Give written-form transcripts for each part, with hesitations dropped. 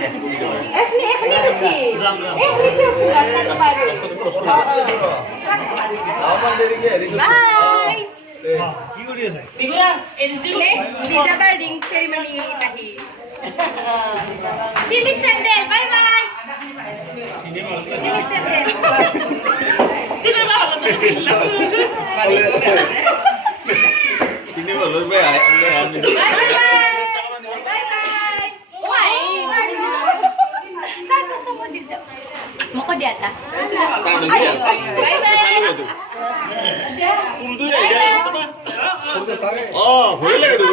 এখনি উঠি এখনিতে উঠি ৰাস্তাতে পাৰো বাই কি কৰি আছে বিগুৰা নেক্সট লিজাবাৰ ৰিং সেৰিমনি নাহি Simi sandal bye bye Simi sandal cinema hall cinema hall ভাই আমি বাই বাই ওয়াই সাটো সময় দিছে মকো দিয়াতা বাই বাই উল্টো যাই ভয় লাগে তো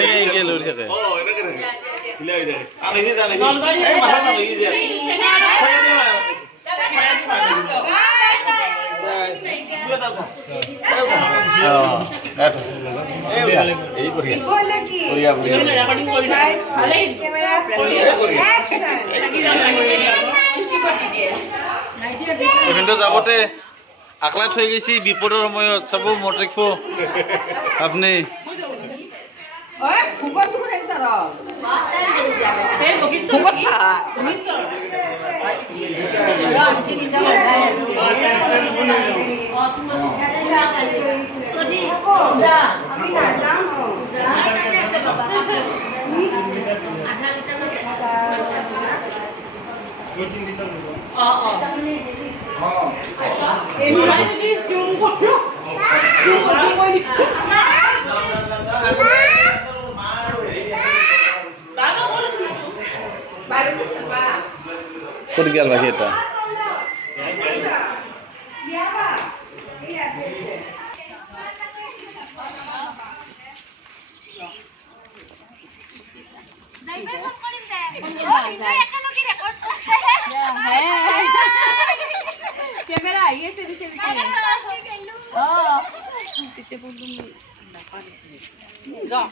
এই গে লৰি থাকে এনেকে হিলাই যায় আনি জানে এই মাথা না লাগি যায় এই করিয়া করিয়া কিন্তু যাবতে আকলা থৈ গৈছি বিপদৰ সময়ত চাব মনত ৰাখিব আপুনি ক'ত গেল বাকী এটা ক্যামেৰা আইয়ে সেলফি সেলফি ও